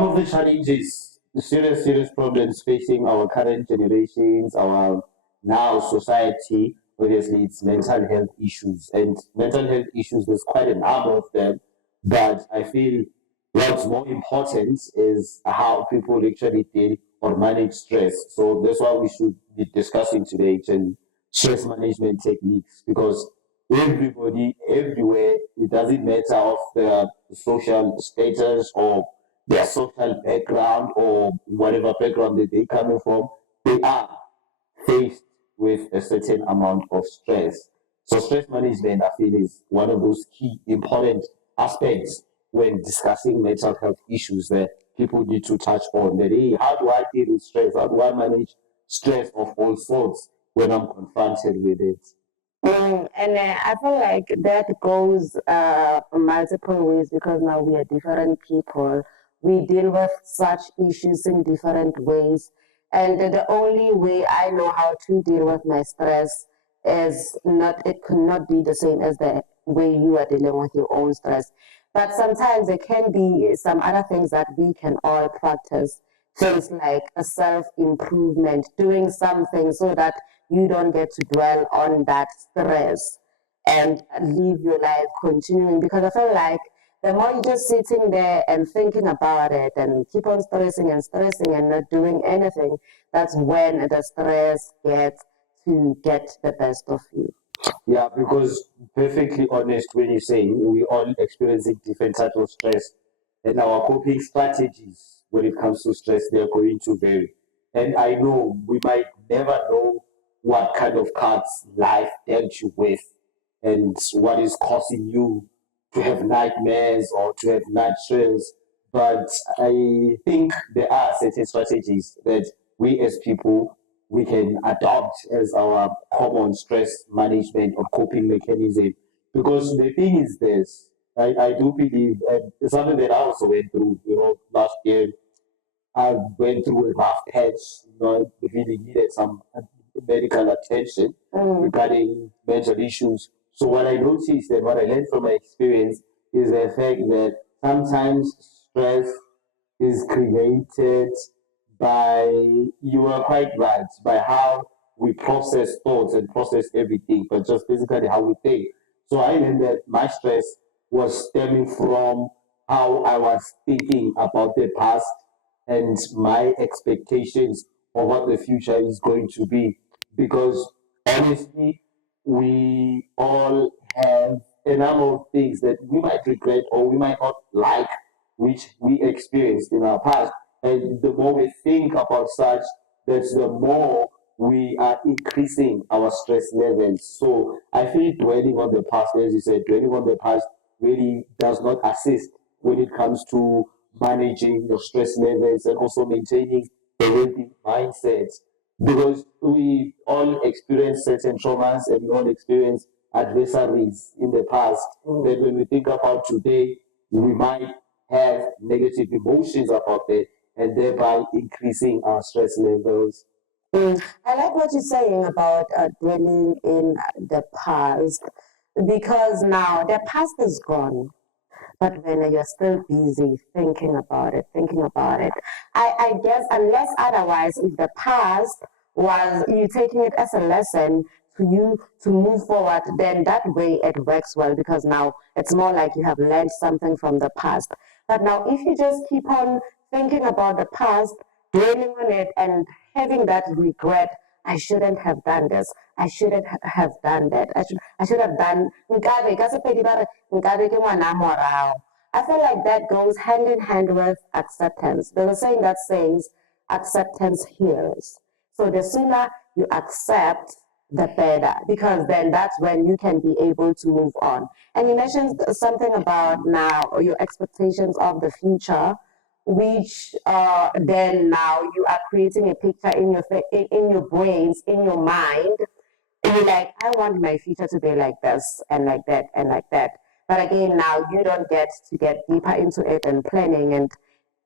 some of the challenges, the serious problems facing our current generations, our now society, obviously it's mental health issues. And mental health issues, there's quite a number of them, but I feel what's more important is how people actually deal or manage stress. So that's why we should be discussing today actually stress management techniques because everybody, everywhere, it doesn't matter of their social status or their social background or whatever background that they coming from, they are faced with a certain amount of stress. So stress management, I feel, is one of those key important aspects when discussing mental health issues that people need to touch on. That hey, how do I deal with stress? How do I manage stress of all sorts when I'm confronted with it? And I feel like that goes multiple ways because now we are different people. We deal with such issues in different ways. And the only way I know how to deal with my stress is not, it could not be the same as the way you are dealing with your own stress. But sometimes there can be some other things that we can all practice. Things like a self improvement, doing something so that you don't get to dwell on that stress and live your life continuing. Because I feel like the more you're just sitting there and thinking about it and keep on stressing and not doing anything, that's when the stress gets to get the best of you. Yeah, because perfectly honest when you say we all experiencing different types of stress and our coping strategies when it comes to stress, they're going to vary. And I know we might never know what kind of cards life dealt you with and what is causing you to have nightmares or to have night sweats. But I think there are certain strategies that we as people we can adopt as our common stress management or coping mechanism. Because the thing is this, I do believe, and it's something that I also went through, last year. I went through a rough patch, really needed some medical attention regarding mental issues. So what I noticed and what I learned from my experience is the fact that sometimes stress is created by, you are quite right, by how we process thoughts and process everything, but just basically how we think. So I learned that my stress was stemming from how I was thinking about the past and my expectations of what the future is going to be. Because honestly, we all have a number of things that we might regret or we might not like, which we experienced in our past. And the more we think about such, that's the more we are increasing our stress levels. So I feel dwelling on the past, as you said, dwelling on the past really does not assist when it comes to managing your stress levels and also maintaining a healthy mindset. Because we all experience certain traumas and we all experience adversaries in the past. That when we think about today, we might have negative emotions about it and thereby increasing our stress levels. I like what you're saying about dwelling in the past because now the past is gone. But when you're still busy thinking about it, I guess unless otherwise, if the past was you taking it as a lesson to you to move forward, then that way it works well because now it's more like you have learned something from the past. But now if you just keep on thinking about the past, dwelling on it and having that regret, I shouldn't have done this. I shouldn't have done that. I should have done nkabe ka Sepedi ba re, nkabe ke ngwana morao. I feel like that goes hand in hand with acceptance. There's a saying that says acceptance heals. So the sooner you accept, the better, because then that's when you can be able to move on. And you mentioned something about now your expectations of the future, which then now you are creating a picture in your in your brains, in your mind. And you're like, I want my future to be like this and like that and like that. But again, now you don't get to get deeper into it and planning and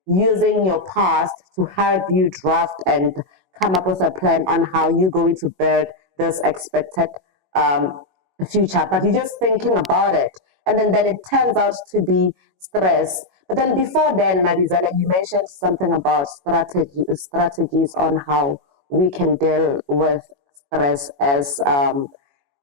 using your past to help you draft and come up with a plan on how you're going to build this expected um, future. But you're just thinking about it. And then it turns out to be stress. But then before then, Mabizala, you mentioned something about strategies on how we can deal with stress as the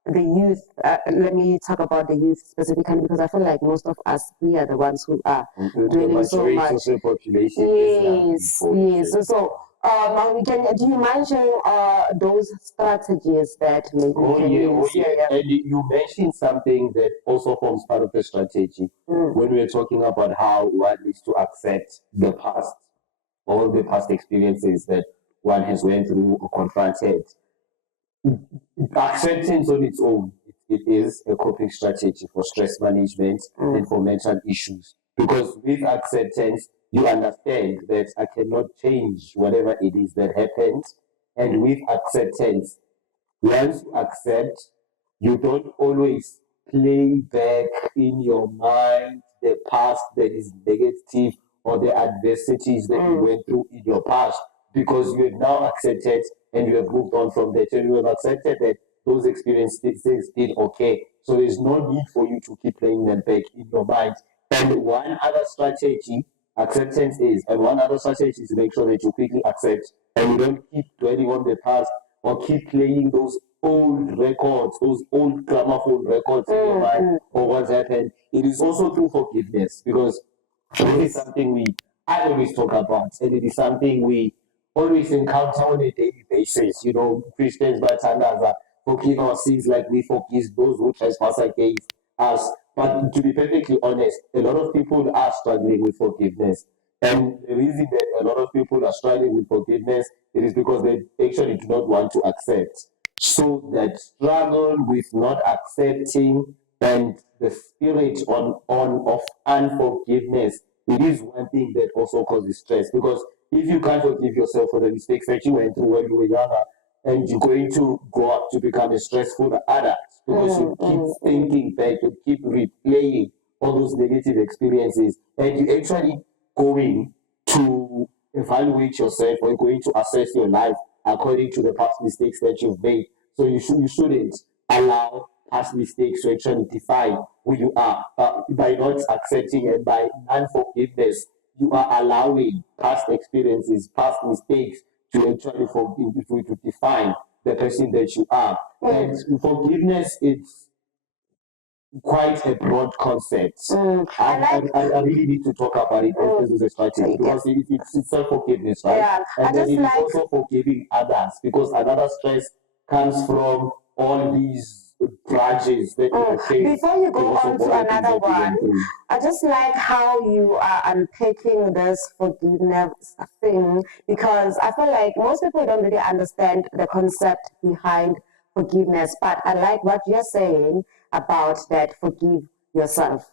youth. Let me talk about the youth specifically because I feel like most of us, we are the ones who are The dealing so majority much. of the population is young Yes, people. yes. Do you mention those strategies that maybe we Oh can yeah, use? Yeah. And you mentioned something that also forms part of the strategy when we're talking about how one needs to accept the past, all the past experiences that one has went through or confronted. Acceptance on its own, it is a coping strategy for stress management and for mental issues. Because with acceptance, you understand that I cannot change whatever it is that happened. And with acceptance, once you accept, you don't always play back in your mind the past that is negative or the adversities that you went through in your past because you have now accepted and you have moved on from that and you have accepted that those experiences did okay. So there's no need for you to keep playing them back in your mind. And one other strategy acceptance is, and one other strategy is to make sure that you quickly accept and you don't keep dwelling on the past or keep playing those old records, those old gramophone records in your mind or what's happened. It is also through forgiveness because this is something I always talk about, and it is something we always encounter on a daily basis. You know, Christians by Tandaza forgive our sins like we forgive those who trespass against us. But to be perfectly honest, a lot of people are struggling with forgiveness. And the reason that a lot of people are struggling with forgiveness, it is because they actually do not want to accept. So that struggle with not accepting and the spirit of unforgiveness, it is one thing that also causes stress. Because if you can't forgive yourself for the mistakes that you went through when you were younger, and you're going to grow up to become a stressful adult because you keep thinking back, you keep replaying all those negative experiences, and you're actually going to evaluate yourself or going to assess your life according to the past mistakes that you've made. So you shouldn't allow past mistakes to actually define who you are. By not accepting and by unforgiveness, you are allowing past experiences, past mistakes to actually to define the person that you are. And forgiveness is quite a broad concept. I really need to talk about it as a strategy because it's self-forgiveness, right? Yeah, And then it is also forgiving others because another stress comes from all these grudges that you take. Before you go because on of all to the things another that you went one, through. I just like how you are unpacking this forgiveness thing because I feel like most people don't really understand the concept behind forgiveness. But I like what you're saying about that forgive yourself.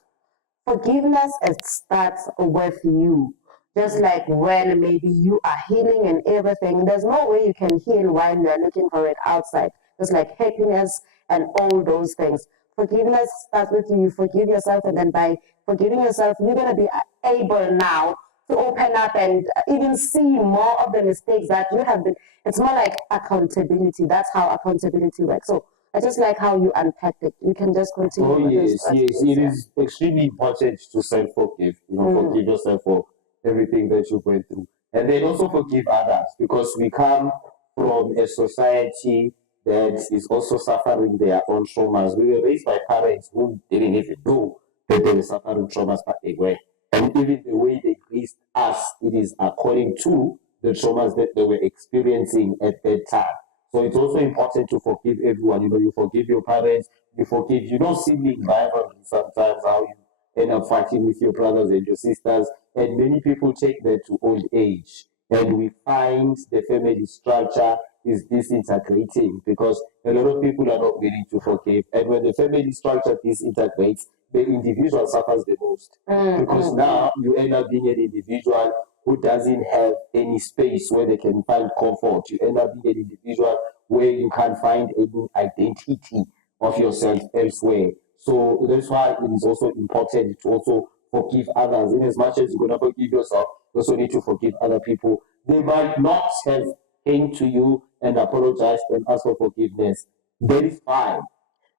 Forgiveness, it starts with you. Just like when maybe you are healing and everything, there's no way you can heal while you're looking for it outside. Just like happiness and all those things. Forgiveness starts with you. You forgive yourself, and then by forgiving yourself, you're going to be able now to open up and even see more of the mistakes that you have been. It's more like accountability. That's how accountability works. So I just like how you unpacked it. You can just continue. Oh yes, it is extremely important to self-forgive. Forgive yourself for everything that you went through, and then also forgive others because we come from a society that is also suffering their own traumas. We were raised by parents who didn't even know that they were suffering traumas, but they were, and even the way they raised us, it is according to the traumas that they were experiencing at that time. So it's also important to forgive everyone. You forgive your parents, you forgive, sibling rivalry sometimes, how you end up fighting with your brothers and your sisters. And many people take that to old age. And we find the family structure is disintegrating because a lot of people are not willing to forgive. And when the family structure disintegrates, the individual suffers the most. Because now you end up being an individual who doesn't have any space where they can find comfort. You end up being an individual where you can't find any identity of yourself elsewhere. So that's why it is also important to also forgive others. In as much as you're gonna forgive yourself, you also need to forgive other people. They might not have came to you and apologized and asked for forgiveness. That is fine.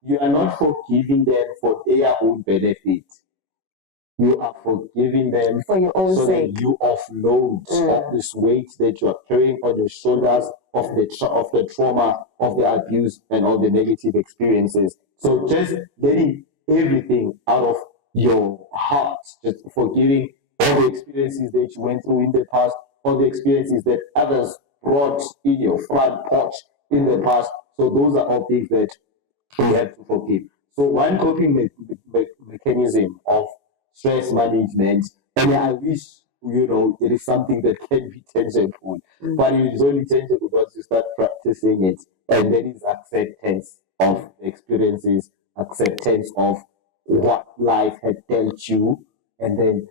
You are not forgiving them for their own benefit. you are forgiving them for your own so sake. that you offload all this weight that you are carrying on your shoulders of the trauma, of the abuse, and all the negative experiences. So just getting everything out of your heart, just forgiving all the experiences that you went through in the past, all the experiences that others brought in your front porch in the past. So those are all things that we have to forgive. So one coping mechanism of stress management, and I wish it is something that can be tangible, but it is only tangible once you start practicing it, and that is acceptance of the experiences, acceptance of what life had dealt you, and then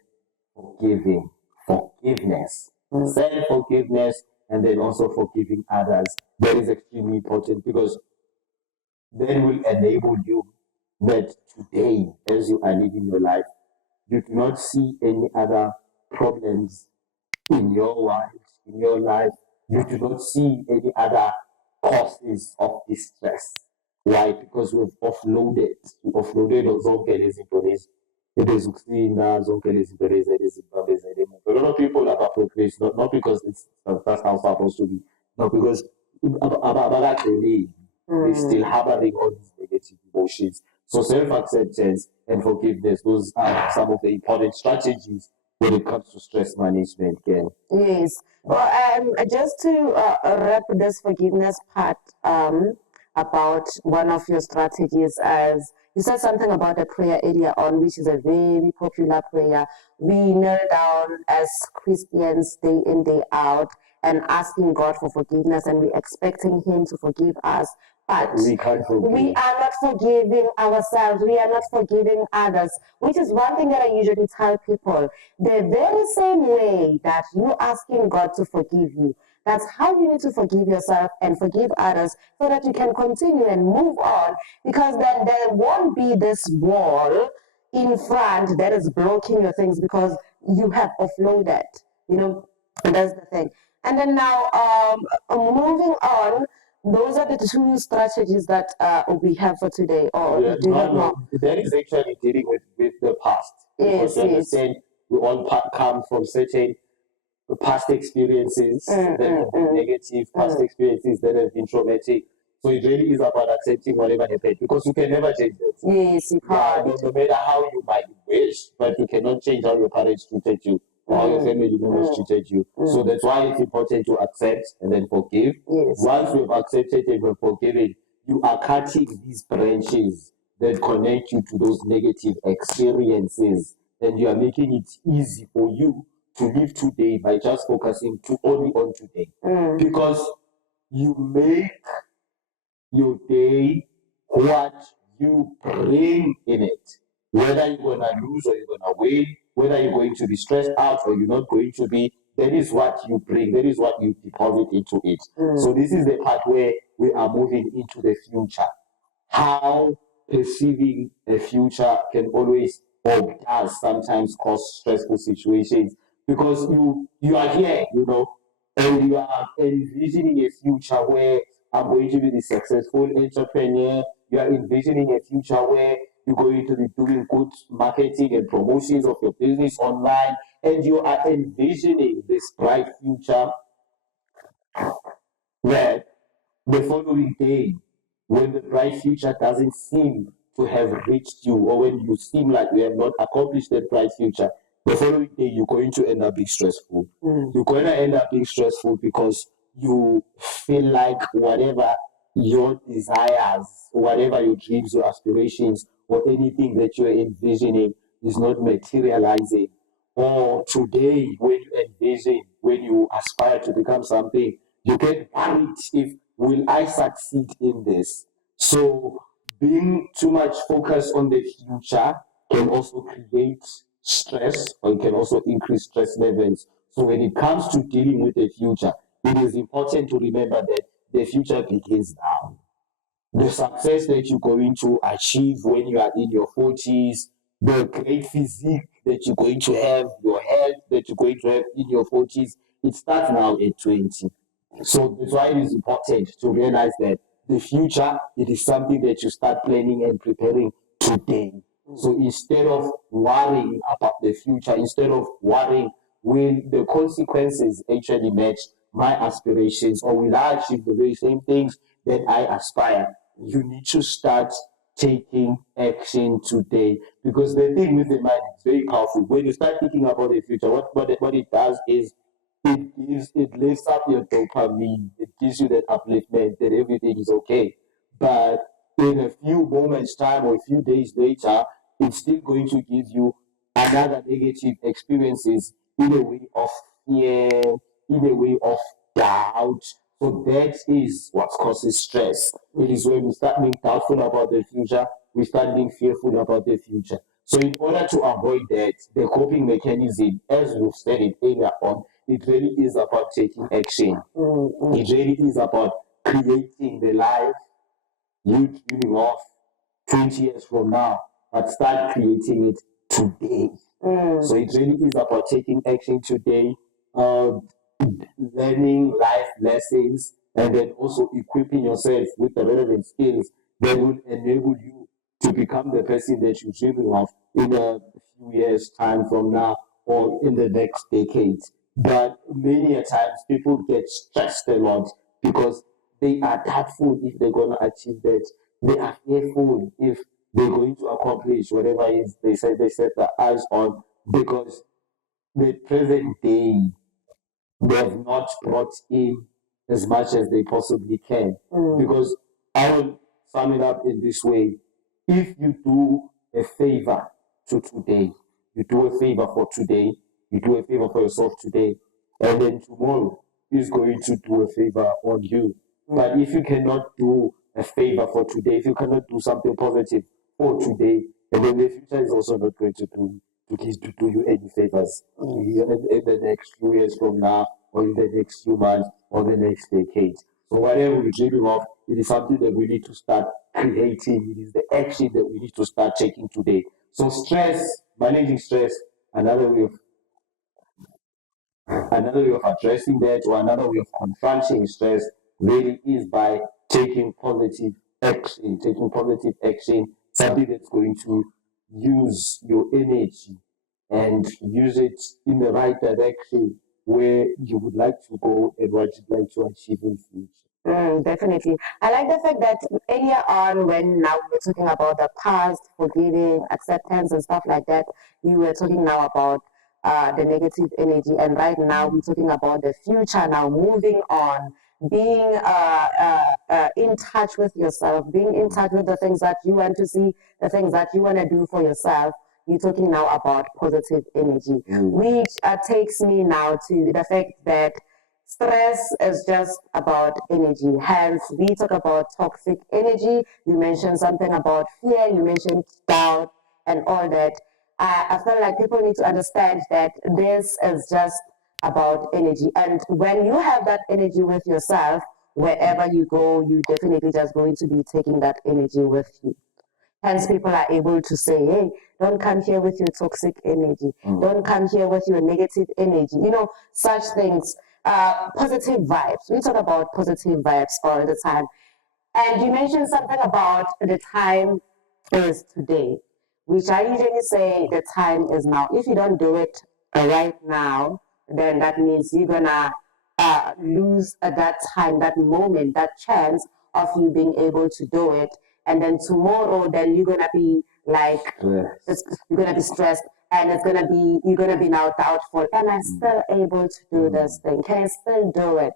forgiveness, self-forgiveness, and then also forgiving others. That is extremely important because then will enable you that today, as you are living your life, you do not see any other problems in your world, in your life. You do not see any other causes of distress. Why? Because we've offloaded zonke lezi zinto lezi ebezokusinda, zonke lezi zinto lezi ezibambezele emuva. A lot of people are procrastinating, not because that's how it's supposed to be, not because abakagxileki. They still harboring all these negative emotions. So self-acceptance and forgiveness, those are some of the important strategies when it comes to stress management, Ken. Yes. Well, just to wrap this forgiveness part about one of your strategies, as you said something about a prayer earlier on, which is a very popular prayer. We kneel down as Christians day in, day out, and asking God for forgiveness, and we're expecting Him to forgive us. But We can't forgive. we are not forgiving ourselves. We are not forgiving others, which is one thing that I usually tell people. The very same way that you asking God to forgive you, that's how you need to forgive yourself and forgive others so that you can continue and move on, because then there won't be this wall in front that is blocking your things because you have offloaded, and that's the thing. And then now, moving on, those are the two strategies that we have for today. Or do you have more? That is actually dealing with the past. Yes, Because you understand, we all come from certain past experiences that have been negative, past experiences that have been traumatic. So it really is about accepting whatever happened because you can never change that. Yes, you Yeah, can't. no matter how you might wish, but you cannot change how your parents treated you or how your family members treated you. So that's why it's important to accept and then forgive. Yes. Once you've accepted and you've forgiven, you are cutting these branches that connect you to those negative experiences, and you are making it easy for you to live today by just focusing only on today. Because you make your day what you bring in it. Whether you're gonna lose or you're gonna win, whether you're going to be stressed out or you're not going to be, that is what you bring, that is what you deposit into it. So this is the part where we are moving into the future. How perceiving a future can always or does sometimes cause stressful situations because you are here, and you are envisioning a future where I'm going to be the successful entrepreneur. You are envisioning a future where you're going to be doing good marketing and promotions of your business online, and you are envisioning this bright future where the following day, when the bright future doesn't seem to have reached you, or when you seem like you have not accomplished that bright future, the following day you're going to end up being stressful. You're going to end up being stressful because you feel like whatever your desires, whatever your dreams, your aspirations, or anything that you're envisioning is not materializing. Or today, when you envision, when you aspire to become something, you get worried if will I succeed in this? So being too much focused on the future can also create stress or it can also increase stress levels. So when it comes to dealing with the future, it is important to remember that the future begins now. The success that you're going to achieve when you are in your 40s, the great physique that you're going to have, your health that you're going to have in your 40s, it starts now at 20. So that's why it is important to realize that the future, it is something that you start planning and preparing today. So instead of worrying about the future, instead of worrying will the consequences actually match my aspirations, or will I achieve the very same things that I aspire, you need to start taking action today. Because the thing with the mind is very powerful. When you start thinking about the future, what it does is it lifts up your dopamine. It gives you that upliftment that everything is okay. But in a few moments' time or a few days later, it's still going to give you another negative experiences in a way of fear, in a way of doubt. So that is what causes stress. It is when we start being doubtful about the future, we start being fearful about the future. So in order to avoid that, the coping mechanism, as we've said it earlier on, it really is about taking action. It really is about creating the life you dreaming of 20 years from now, but start creating it today. So it really is about taking action today, learning life lessons, and then also equipping yourself with the relevant skills that will enable you to become the person that you're dreaming of in a few years' time from now or in the next decade. But many a times people get stressed a lot because they are doubtful if they're going to achieve that. They are fearful if they're going to accomplish whatever it is they say they set their eyes on, because the present day they have not brought in as much as they possibly can. Because I will sum it up in this way: if you do a favor to today, you do a favor for today, you do a favor for yourself today, and then tomorrow is going to do a favor on you. But if you cannot do a favor for today, if you cannot do something positive for today, and then the future is also not going to do you any favors in the next few years from now, or in the next few months, or the next decade. So whatever we're dreaming of, it is something that we need to start creating. It is the action that we need to start taking today. So managing stress, another way of addressing that, or another way of confronting stress, really is by taking positive action, something that's going to use your energy and use it in the right direction where you would like to go and what you'd like to achieve in future. Definitely. I like the fact that earlier on, when now we were talking about the past, forgiving, acceptance, and stuff like that, we were talking now about the negative energy. And right now, we're talking about the future now, moving on, being in touch with yourself, being in touch with the things that you want to see, the things that you want to do for yourself. You're talking now about positive energy, which takes me now to the fact that stress is just about energy. Hence, we talk about toxic energy. You mentioned something about fear, you mentioned doubt, and all that. I feel like people need to understand that this is just about energy. And when you have that energy with yourself, wherever you go, you definitely just going to be taking that energy with you. Hence, people are able to say, hey, don't come here with your toxic energy. Don't come here with your negative energy. Such things. Positive vibes. We talk about positive vibes all the time. And you mentioned something about the time is today, which I usually say the time is now. If you don't do it right now, then that means you're gonna lose that time, that moment, that chance of you being able to do it. And then tomorrow, then you're gonna be like, you're gonna be stressed, and you're gonna be now doubtful. Am I still able to do this thing? Can I still do it?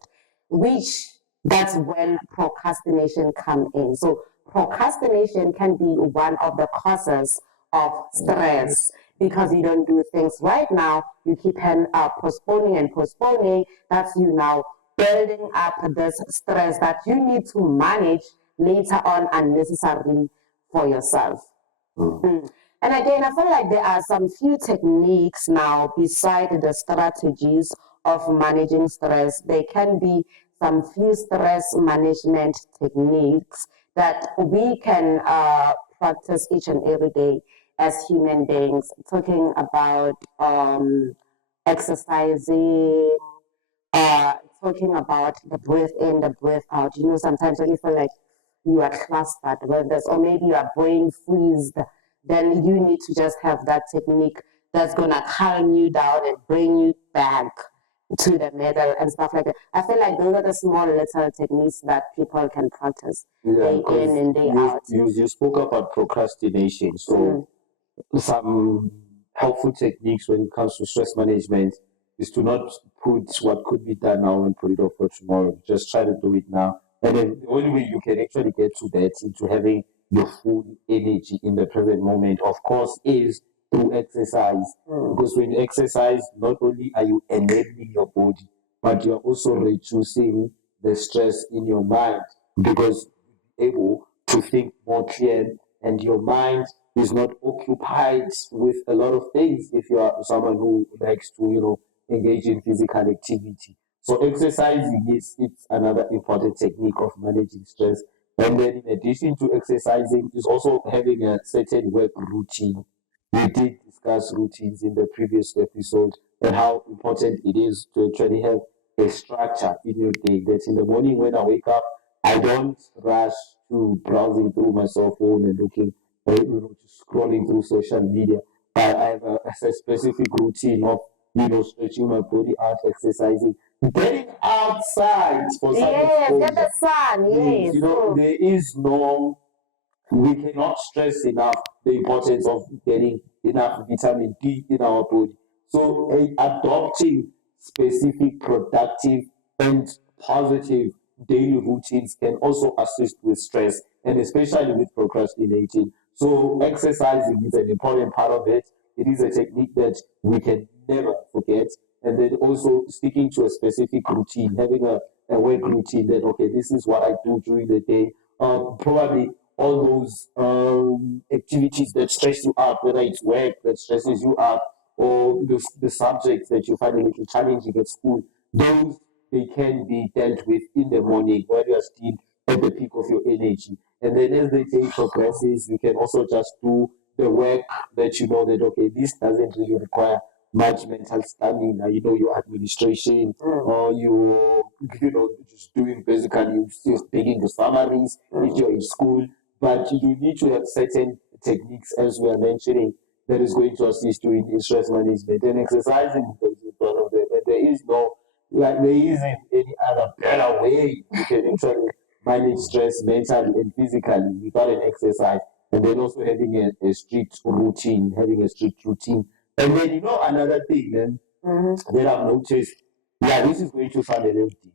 Which that's when procrastination come in. So procrastination can be one of the causes of stress because you don't do things right now. You keep postponing and postponing. That's you now building up this stress that you need to manage later on unnecessarily for yourself. And again, I feel like there are some few techniques now beside the strategies of managing stress. There can be some few stress management techniques that we can practice each and every day as human beings. Talking about exercising, talking about the breath in, the breath out. Sometimes when you feel like you are clustered with this, or maybe you are brain freezed, then you need to just have that technique that's gonna calm you down and bring you back to the middle and stuff like that. I feel like those are the small little techniques that people can practice day in and day out. You spoke about procrastination. So some helpful techniques when it comes to stress management is to not put what could be done now and put it off for tomorrow. Just try to do it now. And then the only way you can actually get to that, into having your full energy in the present moment, of course, is through exercise. Because when you exercise, not only are you enabling your body, but you're also reducing the stress in your mind, because you're able to think more clear and your mind is not occupied with a lot of things if you are someone who likes to, engage in physical activity. So exercising it's another important technique of managing stress. And then in addition to exercising is also having a certain work routine. We did discuss routines in the previous episode and how important it is to actually have a structure in your day. That in the morning when I wake up, I don't rush to browsing through my cell phone and looking, just scrolling through social media. I have a specific routine of, stretching my body out, exercising, getting outside for some Yes, get the sun. Yes, Yes. there is no, we cannot stress enough the importance of getting enough vitamin D in our body. So adopting specific, productive, and positive daily routines can also assist with stress, and especially with procrastinating. So exercising is an important part of it. It is a technique that we can never forget. And then also sticking to a specific routine, having a work routine that, okay, this is what I do during the day. Probably all those activities that stress you out, whether it's work that stresses you out or the subjects that you find a little challenging at school, those they can be dealt with in the morning when you are still at the peak of your energy. And then as the day progresses, you can also just do the work that you know that, okay, this doesn't really require much mental stamina, your administration, or just doing basically just taking the summaries if you're in school. But you need to have certain techniques, as we are mentioning, that is going to assist you in stress management. And exercising is one of them. And there is no, there isn't any other better way you can actually manage stress mentally and physically without an exercise. And then also having a strict routine, And then, another thing then that I've noticed, this is going to sound a little deep.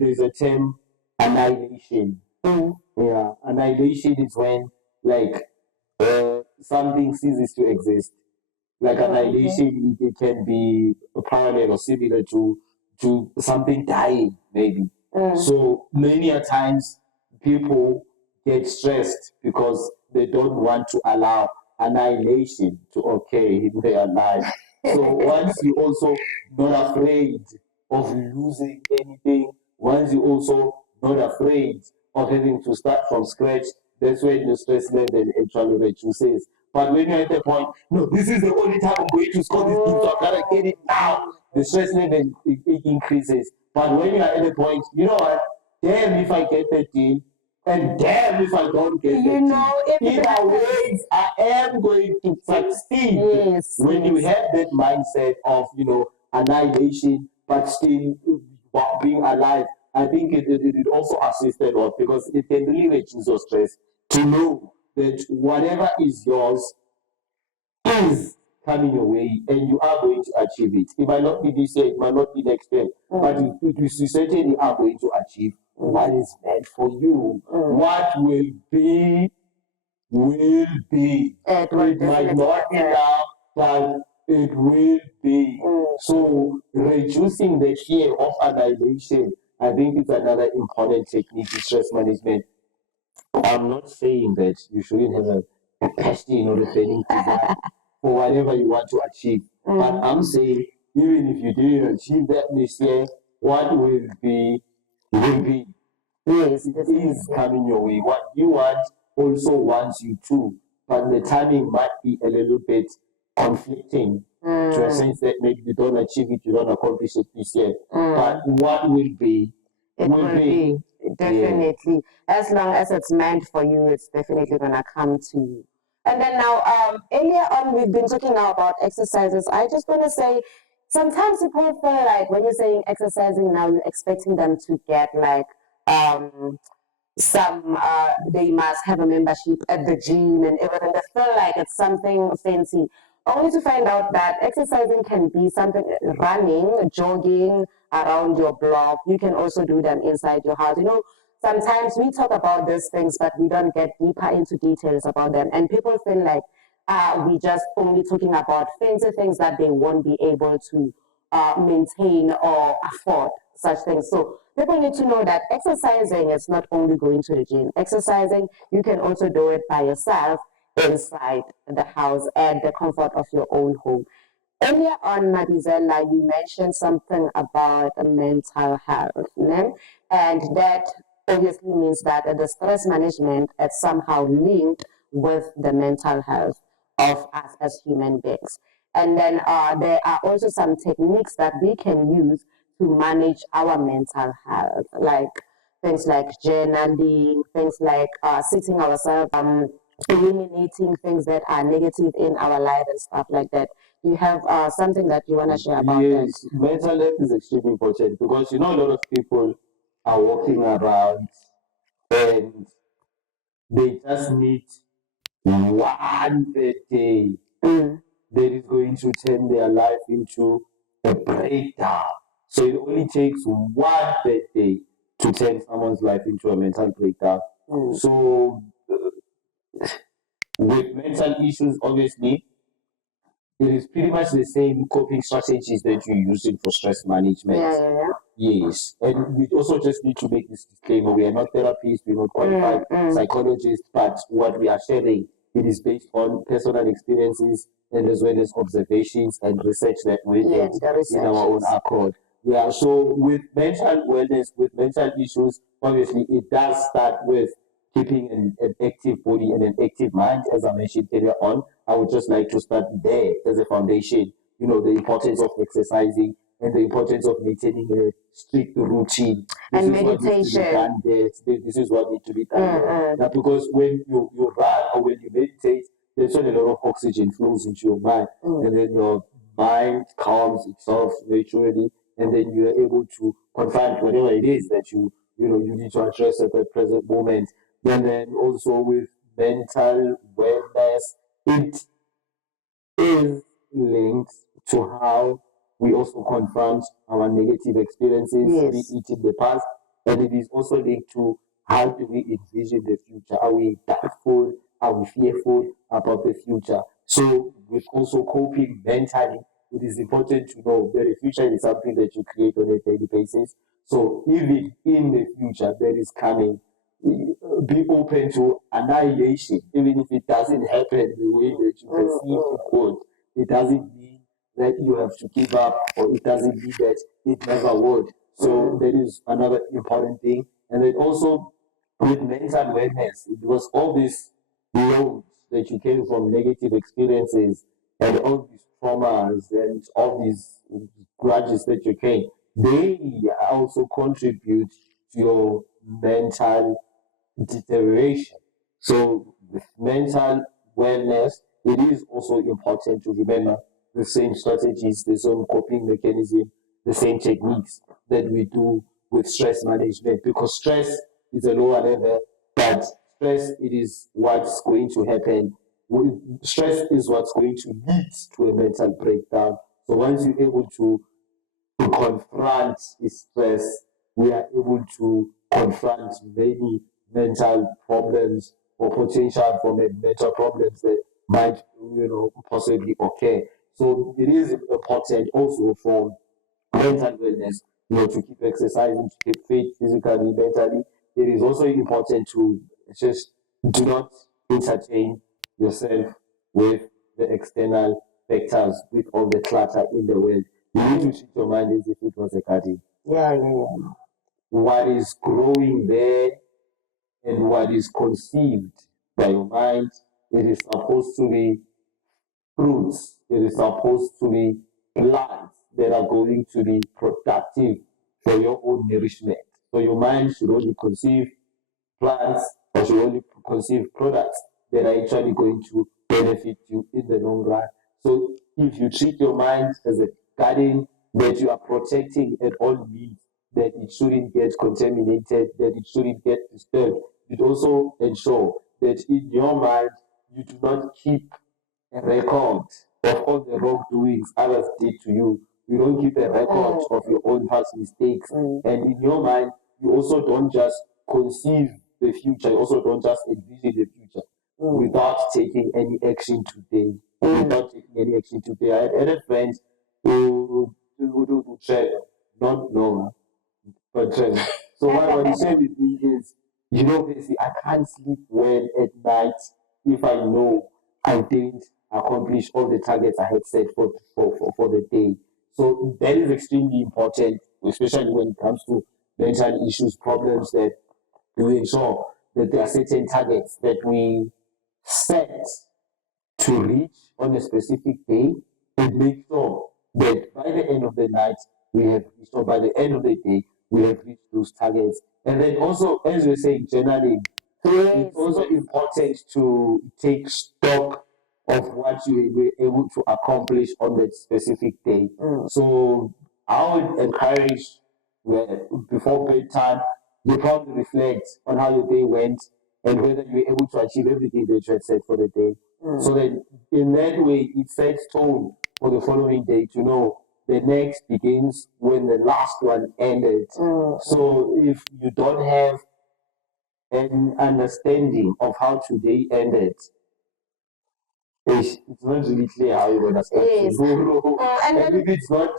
There's a term, annihilation. Yeah, annihilation is when, like, something ceases to exist. Like annihilation, it can be parallel or similar to something dying, maybe. So many a times people get stressed because they don't want to allow annihilation to occur in their life. So once you also not afraid of losing anything, once you also not afraid of having to start from scratch, that's when the stress level actually reduces. But when you're at the point, no, this is the only time I'm going to score this game, so I gotta get it now. The stress level it increases. But when you're at the point, you know what? Damn if I get the deal, and damn if I don't get the deal. Either ways, I am going to succeed. Yes. When you have that mindset of annihilation, but still being alive, I think it also assists a lot because it can really reduce your stress to know that whatever is yours is coming your way and you are going to achieve it. It might not be this year, it might not be next year, but you certainly are going to achieve what is meant for you. What will be, will be. It might not be now, but it will be. So reducing the fear of annihilation, I think it's another important technique in stress management. I'm not saying that you shouldn't have a passion or a burning desire for whatever you want to achieve. But I'm saying, even if you didn't achieve that this year, what will be, will be. Yes, it is coming your way. What you want also wants you too. But the timing might be a little bit conflicting to a sense that maybe you don't achieve it, you don't accomplish it this year. But what will be, it will be. Definitely. As long as it's meant for you, it's definitely going to come to you. And then now, earlier on, we've been talking now about exercises. I just want to say, sometimes people feel like when you're saying exercising now, you're expecting them to get like they must have a membership at the gym and everything. They feel like it's something fancy. Only to find out that exercising can be something running, jogging around your block. You can also do them inside your house. Sometimes we talk about these things, but we don't get deeper into details about them. And people feel like we just only talking about fancy things that they won't be able to maintain or afford such things. So people need to know that exercising is not only going to the gym. Exercising, you can also do it by yourself inside the house at the comfort of your own home. Earlier on, Mabizela, you mentioned something about mental health, né? And that obviously means that the stress management is somehow linked with the mental health of us as human beings. And then there are also some techniques that we can use to manage our mental health, like things like journaling, things like sitting ourselves, eliminating things that are negative in our life and stuff like that. You have something that you want to share about that? Yes, mental health is extremely important because a lot of people are walking around and they just need one bad day Mm, that is going to turn their life into a breakdown. So it only takes one bad day to turn someone's life into a mental breakdown. mm. So with mental issues, obviously, it is pretty much the same coping strategies that you're using for stress management. Yeah. Yes, and we also just need to make this disclaimer: we are not therapists, we're not qualified psychologists, but what we are sharing, it is based on personal experiences and as well as observations and research that we did Yes, the in our own researchers. accord. Yeah, so with mental wellness, with mental issues, obviously it does start with keeping an active body and an active mind, as I mentioned earlier on. I would just like to start there as a foundation. The importance of exercising and the importance of maintaining a strict routine. This And is what needs to be meditation. done there. This is what needs to be done there. Mm-mm. Now, because when you run or when you meditate, there's not a lot of oxygen flows into your mind, and then your mind calms itself naturally, and then you are able to confront whatever it is that you need to address at the present moment. And then also with mental wellness, it is linked to how we also confront our negative experiences, be Yes. it in the past, and it is also linked to how do we envision the future? Are we doubtful? Are we fearful about the future? So, with also coping mentally, it is important to know that the future is something that you create on a daily basis. So, even in the future that is coming, be open to annihilation, even if it doesn't happen the way that you perceive it would. It doesn't mean that you have to give up, or it doesn't mean that it never would. So that is another important thing. And then also with mental wellness, because all these loads that you came from negative experiences and all these traumas and all these grudges that you came, they also contribute to your mental deterioration. So, with mental wellness, it is also important to remember the same strategies, the same coping mechanism, the same techniques that we do with stress management, because stress is a lower level, but stress it is what's going to happen. Stress is what's going to lead to a mental breakdown. So once you're able to confront stress, we are able to confront many mental problems or potential for mental problems that might, possibly occur. So it is important also for mental wellness, to keep exercising, to keep fit physically, mentally. It is also important to just do not entertain yourself with the external factors, with all the clutter in the world. You need to treat your mind as if it was a garden. Yeah. What is growing there and what is conceived by your mind, it is supposed to be fruits. It is supposed to be plants that are going to be productive for your own nourishment. So your mind should only conceive plants or should only conceive products that are actually going to benefit you in the long run. So if you treat your mind as a garden that you are protecting at all means, that it shouldn't get contaminated, that it shouldn't get disturbed, it also ensure that in your mind you do not keep a record of all the wrongdoings others did to you. You don't keep a record of your own past mistakes. And in your mind, you also don't just conceive the future, you also don't just envision the future without taking any action today. Without taking any action today. I had a friend who travel, not Noah, but travel. So what he said with me is, basically, I can't sleep well at night if I know I didn't accomplish all the targets I had set for the day. So that is extremely important, especially when it comes to mental issues, problems, that we ensure that there are certain targets that we set to reach on a specific day, and make sure that by the end of the night we have reached, or by the end of the day we have reached those targets. And then also, as we're saying, journaling, it's also important to take stock of what you were able to accomplish on that specific day. So I would encourage, before bedtime, you probably reflect on how your day went and whether you were able to achieve everything that you had set for the day. So that in that way, it sets tone for the following day to know the next begins when the last one ended. So if you don't have an understanding of how today ended, it's not really clear how you're going to start tomorrow. And if it's not,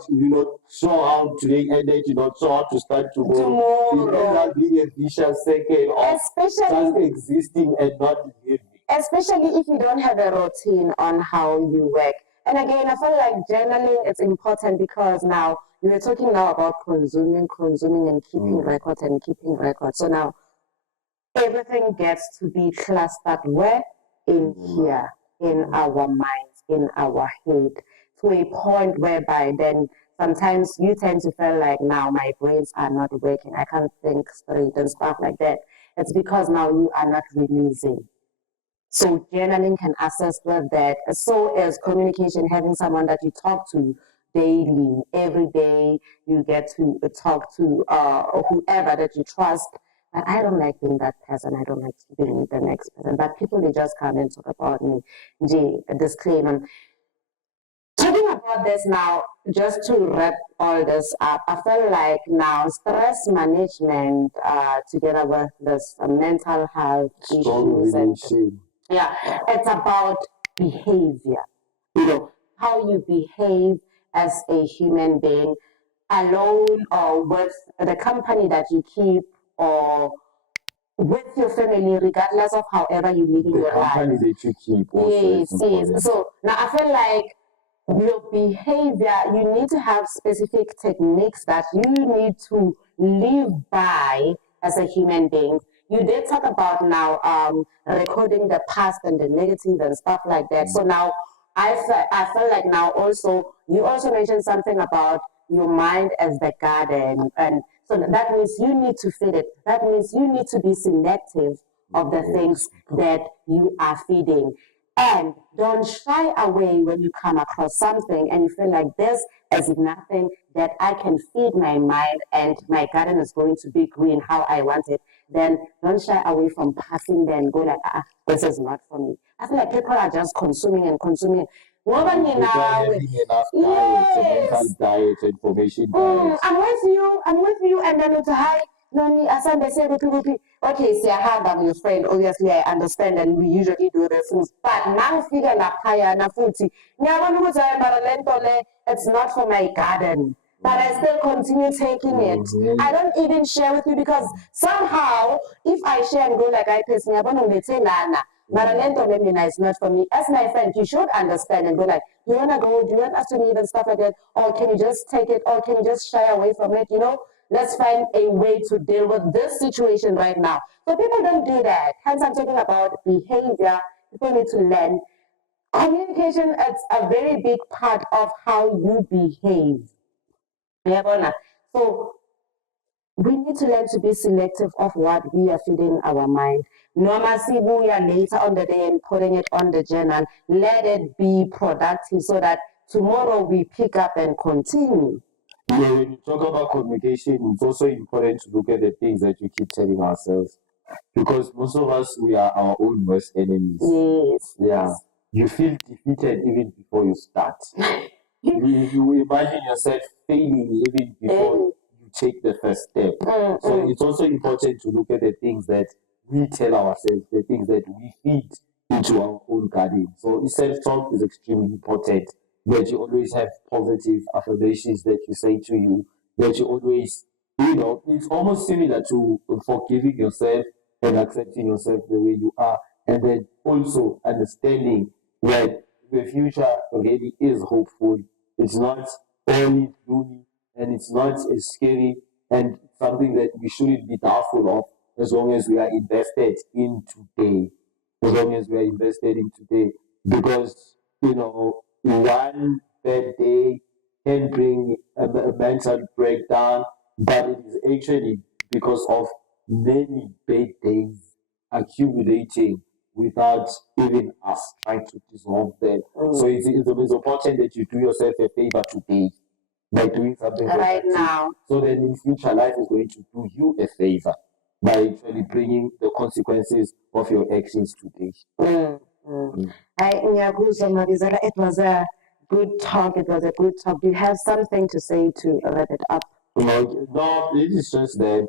sure how today ended, you're not sure how to start tomorrow. It ends up being a vicious cycle of just existing and not living. Especially if you don't have a routine on how you work. And again, I feel like journaling is important because now you were talking now about consuming and keeping records and keeping records. So now everything gets to be clustered where? In here, in our minds, in our head, to a point whereby then sometimes you tend to feel like now my brains are not working, I can't think straight and stuff like that. It's because now you are not releasing. So journaling can assist with that. So as communication, having someone that you talk to daily, every day, you get to talk to whoever that you trust. But I don't like being that person. I don't like being the next person. But people, they just come and talk about me. A disclaimer. Talking about this now, just to wrap all this up, I feel like now stress management, together with this mental health issues, it's about behavior. How you behave as a human being, alone or with the company that you keep, or with your family, regardless of however you live in your life. The company that you keep. Yes. So now I feel like your behavior, you need to have specific techniques that you need to live by as a human being. You did talk about now recording the past and the negative and stuff like that. So now I feel like now also, you also mentioned something about your mind as the garden. And so that means you need to feed it. That means you need to be selective of the things that you are feeding. And don't shy away when you come across something and you feel like this is nothing that I can feed my mind and my garden is going to be green how I want it. Then don't shy away from passing there and go like, this is not for me. I feel like people are just consuming and consuming. Having enough diet, mental diet, information diet. I'm with you, and then it's high. Noni, asante say rupi. Okay, see, I have I'm your friend. Obviously, I understand, and we usually do the things. But now, figure la paya na futi. It's not for my garden. But I still continue taking it. I don't even share with you because somehow, if I share and go like I pace, Maralento Lemina is not for me. As my friend, you should understand and go like, do you want to go? Do you want us to meet and stuff like that? Or can you just take it? Or can you just shy away from it? Let's find a way to deal with this situation right now. So people don't do that. Hence, I'm talking about behavior. People need to learn. Communication is a very big part of how you behave. So we need to learn to be selective of what we are feeding our mind. Noma sibuya later on the day and putting it on the journal. Let it be productive so that tomorrow we pick up and continue. Yeah, when you talk about communication, it's also important to look at the things that you keep telling ourselves. Because most of us, we are our own worst enemies. Yes. Yeah. You feel defeated even before you start. you imagine yourself failing even before you take the first step. So it's also important to look at the things that we tell ourselves, the things that we feed into our own garden. So self-talk is extremely important. That you always have positive affirmations that you say to you, that you always, it's almost similar to forgiving yourself and accepting yourself the way you are. And then also understanding that the future really is hopeful. It's not only gloomy and it's not as scary and something that we shouldn't be doubtful of as long as we are invested in today. As long as we are invested in today. Because, one bad day can bring a mental breakdown, but it is actually because of many bad days accumulating without even us trying to dissolve them. So it's important that you do yourself a favor today by doing something Right productive. now. So then in future, life is going to do you a favor by actually bringing the consequences of your actions today. Ngiyakuzwa, Mabizela, it was a good talk. It was a good talk. Do you have something to say to wrap it up? No, it is just that,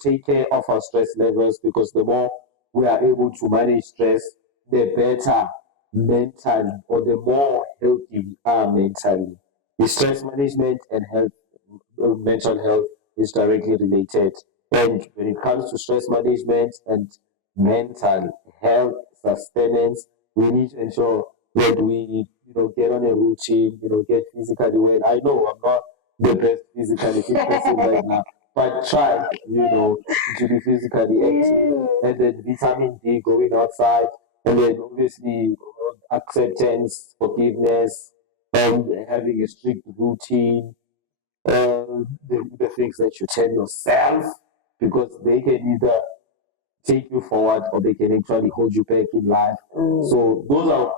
take care of our stress levels, because the more we are able to manage stress, the better mentally, or the more healthy we are mentally. The stress management and mental health is directly related. And when it comes to stress management and mental health sustenance, we need to ensure that we, get on a routine, get physically well. I know I'm not the best physically fit person right now, but try, to be physically active. And then vitamin D, going outside, and then obviously acceptance, forgiveness, and having a strict routine. The things that you tell yourself, because they can either take you forward or they can actually hold you back in life. So those are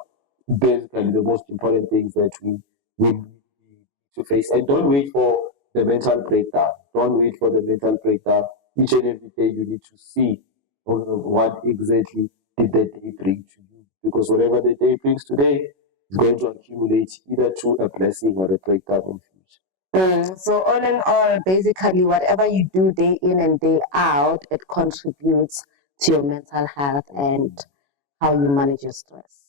basically the most important things that we need to face. And don't wait for the mental breakdown. Don't wait for the mental breakdown. Each and every day you need to see what exactly did the day bring to you. Because whatever the day brings today is going to accumulate either to a blessing or a breakdown in future. So all in all, basically, whatever you do day in and day out, it contributes to your mental health and how you manage your stress.